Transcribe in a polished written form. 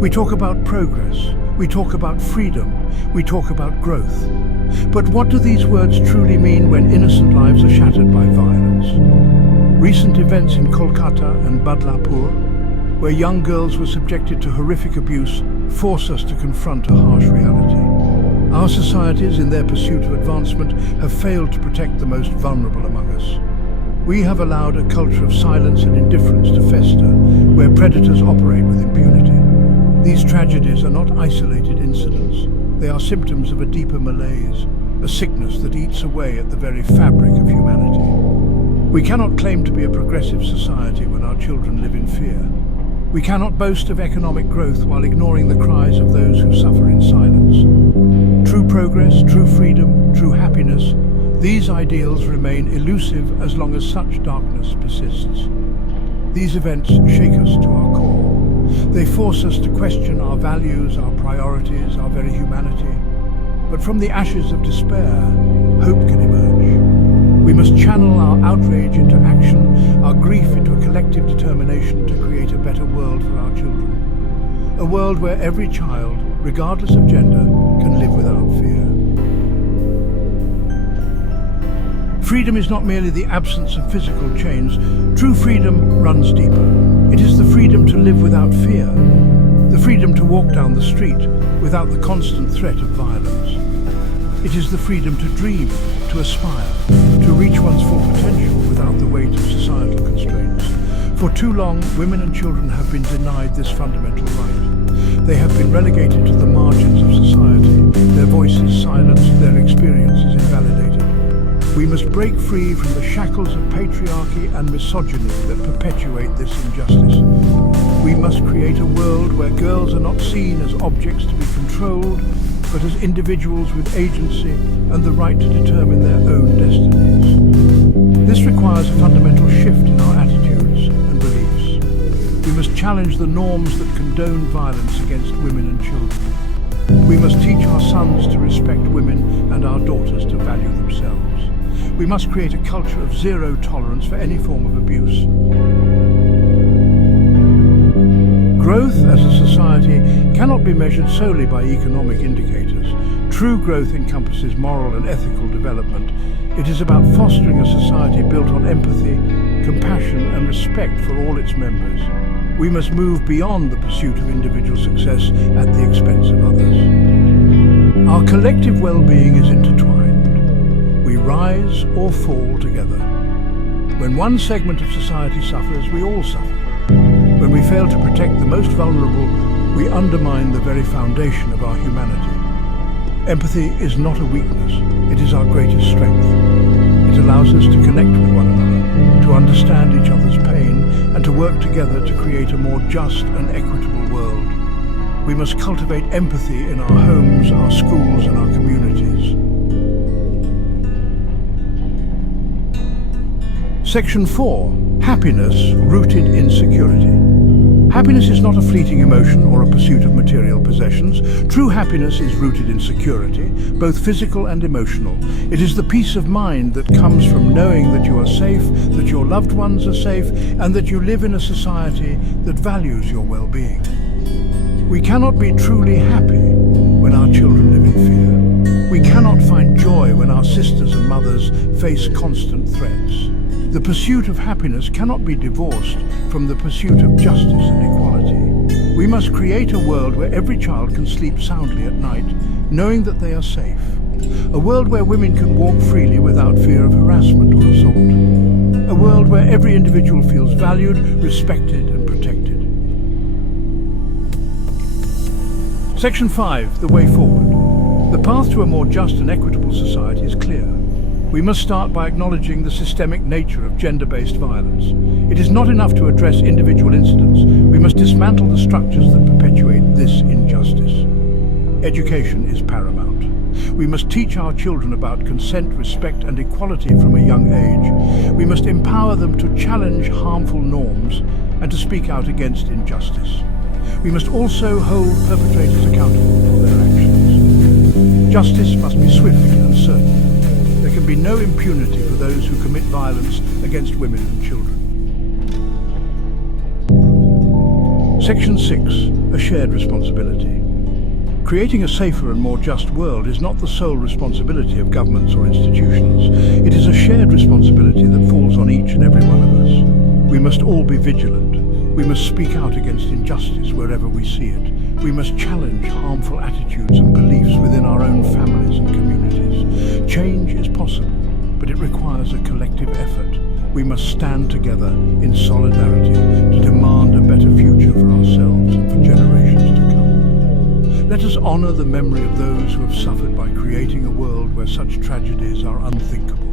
We talk about progress, we talk about freedom, we talk about growth. But what do these words truly mean when innocent lives are shattered by violence? Recent events in Kolkata and Badlapur, where young girls were subjected to horrific abuse, force us to confront a harsh reality. Our societies, in their pursuit of advancement, have failed to protect the most vulnerable among us. We have allowed a culture of silence and indifference to fester, where predators operate with impunity. These tragedies are not isolated incidents. They are symptoms of a deeper malaise, a sickness that eats away at the very fabric of humanity. We cannot claim to be a progressive society when our children live in fear. We cannot boast of economic growth while ignoring the cries of those who suffer in silence. True progress, true freedom, true happiness, these ideals remain elusive as long as such darkness persists. These events shake us to our core. They force us to question our values, our priorities, our very humanity. But from the ashes of despair, hope can emerge. We must channel our outrage into action, our grief into a collective determination to create a better world for our children. A world where every child, regardless of gender, can live without fear. Freedom is not merely the absence of physical chains. True freedom runs deeper. It is the freedom to live without fear, the freedom to walk down the street without the constant threat of violence. It is the freedom to dream, to aspire, to reach one's full potential without the weight of societal constraints. For too long, women and children have been denied this fundamental right. They have been relegated to the margins of society, their voices silenced, their experiences invalidated. We must break free from the shackles of patriarchy and misogyny that perpetuate this injustice. We must create a world where girls are not seen as objects to be controlled, but as individuals with agency and the right to determine their own destinies. This requires a fundamental shift in our attitudes and beliefs. We must challenge the norms that condone violence against women and children. We must teach our sons to respect women and our daughters to value themselves. We must create a culture of zero tolerance for any form of abuse. Growth as a society cannot be measured solely by economic indicators. True growth encompasses moral and ethical development. It is about fostering a society built on empathy, compassion, and respect for all its members. We must move beyond the pursuit of individual success at the expense of others. Our collective well-being is intertwined. We rise or fall together. When one segment of society suffers, we all suffer. When we fail to protect the most vulnerable, we undermine the very foundation of our humanity. Empathy is not a weakness, it is our greatest strength. It allows us to connect with one another, to understand each other's pain, and to work together to create a more just and equitable world. We must cultivate empathy in our homes, our schools, and our communities. Section 4. Happiness rooted in security. Happiness is not a fleeting emotion or a pursuit of material possessions. True happiness is rooted in security, both physical and emotional. It is the peace of mind that comes from knowing that you are safe, that your loved ones are safe, and that you live in a society that values your well-being. We cannot be truly happy when our children live in fear. We cannot find joy when our sisters and mothers face constant threats. The pursuit of happiness cannot be divorced from the pursuit of justice and equality. We must create a world where every child can sleep soundly at night, knowing that they are safe. A world where women can walk freely without fear of harassment or assault. A world where every individual feels valued, respected, and protected. Section 5. The way forward. The path to a more just and equitable society is clear. We must start by acknowledging the systemic nature of gender-based violence. It is not enough to address individual incidents. We must dismantle the structures that perpetuate this injustice. Education is paramount. We must teach our children about consent, respect, and equality from a young age. We must empower them to challenge harmful norms and to speak out against injustice. We must also hold perpetrators accountable for their actions. Justice must be swift and certain. There can be no impunity for those who commit violence against women and children. Section 6. A shared responsibility. Creating a safer and more just world is not the sole responsibility of governments or institutions. It is a shared responsibility that falls on each and every one of us. We must all be vigilant. We must speak out against injustice wherever we see it. We must challenge harmful attitudes and beliefs within our own families and communities. Change is possible, but it requires a collective effort. We must stand together in solidarity to demand a better future for ourselves and for generations to come. Let us honor the memory of those who have suffered by creating a world where such tragedies are unthinkable.